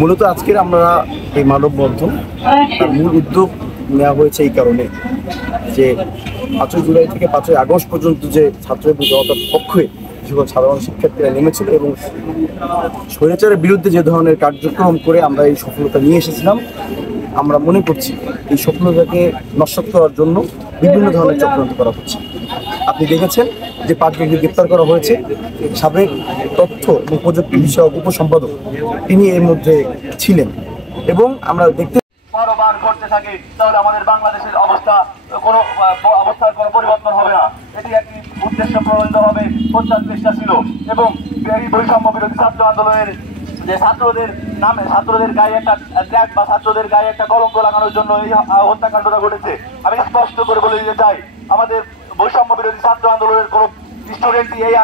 মূলত আজকের আমরা এই মানববন্ধন তার মূল উদ্যোগ নেওয়া হয়েছে এই কারণে যে 5ই জুলাই থেকে 5ই আগস্ট পর্যন্ত যে ছাত্র জনতার পক্ষে যখন সাধারণ শিক্ষার্থীরা নেমেছিল এবং স্বৈরাচারের বিরুদ্ধে যে ধরনের কার্যক্রম করে আমরা এই সফলতা নিয়ে এসেছিলাম, আমরা মনে করছি এই সফলতাকে নস্যাৎ করার জন্য বিভিন্ন ধরনের চক্রান্ত করা হচ্ছে। আপনি দেখেছেন যে 5 জনকে গ্রেপ্তার করা হয়েছে। সাবেক তথ্য এবং প্রযুক্তি বিষয়ক উপসম্পাদক তিনি এর মধ্যে ছিলেন এবং আমরা দেখতে বারবার ঘটতে থাকে, তাহলে আমাদের বাংলাদেশের অবস্থার কোনো পরিবর্তন হবে না। এটি একটি উদ্দেশ্য প্রণোদিত হবে প্রচার চেষ্টা ছিল এবং এই বৈষম্য বিরোধী ছাত্র আন্দোলনের যে ছাত্রদের গায়ে একটা ট্যাগ বা ছাত্রদের গায়ে একটা কলঙ্ক লাগানোর জন্য এই হত্যাকাণ্ডটা ঘটেছে। আমি স্পষ্ট করে বলে দিতে চাই, আমাদের বৈষম্য বিরোধী ছাত্র আন্দোলনের কোনো স্টুডেন্টই এই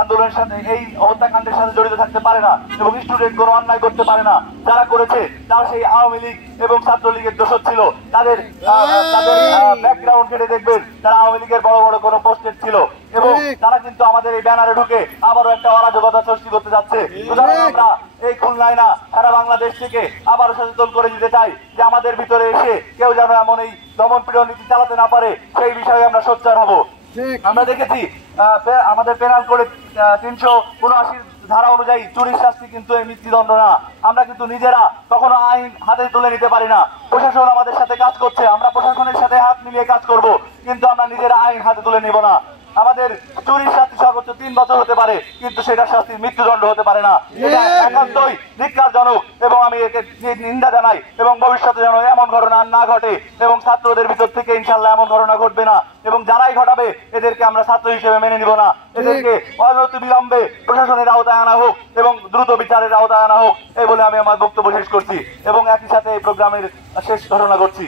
আন্দোলনের সাথে, এই হত্যাকাণ্ডের সাথে জড়িত থাকতে পারে না এবং স্টুডেন্ট কোনো অন্যায় করতে পারে না। যারা করেছে তারা সেই আওয়ামী লীগ এবং ছাত্রলীগের দোষর ছিল। তাদের ব্যাকগ্রাউন্ড ঘেটে দেখবেন তারা আওয়ামী লীগের বড় বড় কোনো পোস্টেড ছিল এবং তারা কিন্তু আমাদের এই ব্যানারে ঢুকে আবারও একটা অরাজকতা সৃষ্টি করতে যাচ্ছে। সুতরাং আমরা এই খুলনায় না, সারা বাংলাদেশ থেকে আবারও সচেতন করে দিতে চাই যে আমাদের ভিতরে এসে কেউ যেন এমন এই দমন পীড়ন নীতি চালাতে না পারে, সেই বিষয়ে আমরা সোচ্চার হব। আমরা দেখেছি আমাদের পেনাল কোডে 379 ধারা অনুযায়ী চুরির শাস্তি কিন্তু এই মৃত্যুদণ্ড না। আমরা কিন্তু নিজেরা কখনো আইন হাতে তুলে নিতে পারি না। প্রশাসন আমাদের সাথে কাজ করছে, আমরা প্রশাসনের সাথে হাত মিলিয়ে কাজ করব, কিন্তু আমরা নিজেরা আইন হাতে তুলে নিব না। আমাদের চুরির শাস্তি সর্বোচ্চ 3 বছর হতে পারে, কিন্তু সেটা শাস্তি মৃত্যুদণ্ড হতে পারে না। এটা একান্তই ধিক্কারজনক এবং আমি একে নিন্দা জানাই এবং ভবিষ্যতে যেন এমন ঘটনা না ঘটে এবং ছাত্রদের ভিতর থেকে ইনশাল্লাহ এমন ঘটনা ঘটবে না এবং যারাই ঘটাবে এদেরকে আমরা ছাত্র হিসেবে মেনে নিব না। এদেরকে অনতিবিলম্বে প্রশাসনের আওতায় আনা হোক এবং দ্রুত বিচারের আওতায় আনা হোক, এই বলে আমি আমার বক্তব্য শেষ করছি এবং একই সাথে এই প্রোগ্রামের শেষ ঘোষণা করছি।